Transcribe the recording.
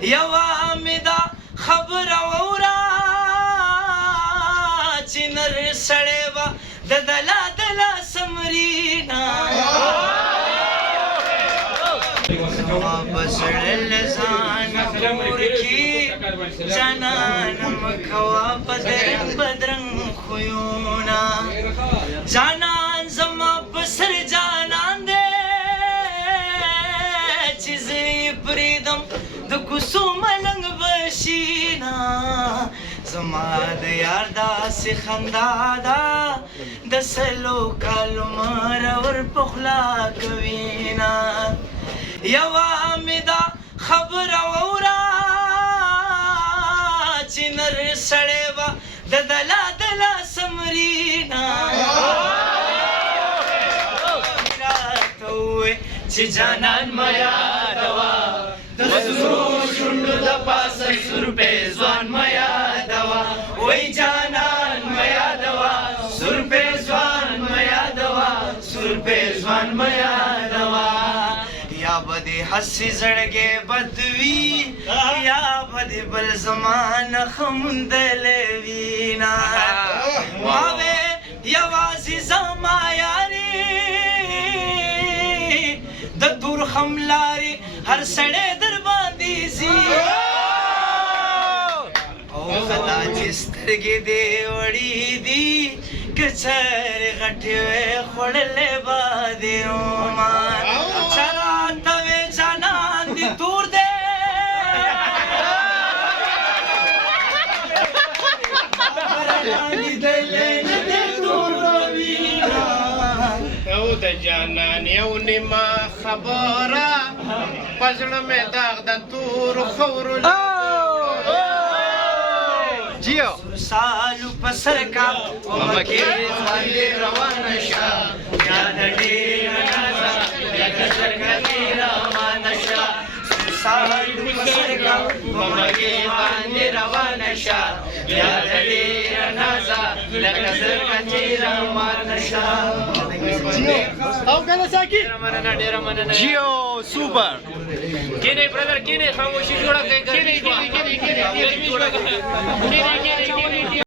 یوا مې دا خبره واوره چې نر سړی به د دلا دلا سمرینا واپس ړل ځان کور کې جانان مکوا بدرنګ بدرنګ خویونه جانان زما پسر جانان دې چې زه یې پرېږدم د کوڅو ملنګ بشینا زما د یار داسې خندا ده د سلو کالو مر ور په خوله کوینه یوه مې دا خبره واوره چې نر سړی به د دلا دلا سمرینا راته ووایه چې جانان مه یادوه د سرو شونډو د پاسه سورپې ځوان مه یادوه وای جانان مه یادوه سورپې ځوان مه یادوه سورپې ځوان مه یادوه یا به دې هسې زړګی بد وي یا به دې بل زمانه ښه موندلی وینه ما وې یوازې زما یارې د تورخم لارې هر سړی در باندې ځي او خدا چې سترګې دې وړې دي که چېرې غټې وې خوړلی به دې عمان چا راته وې جانان دې تور دی لیدلی نه دې تور به وینه او د جانان یو نیمه خبره په زړه مې داغ د تورو خورو جیو سالو پسر کا ومکې ځوانې روانه شه یا د ډېره نازه لکه زرکلې روانه شه سالو پسر کا ومکې باندې روانه شه یا د ډېره نازه لکه زرکلې روانه شه او کنه ساکی ډېره مننه جیو سوپر کینې برادر کینې خاموشي جوړه کوي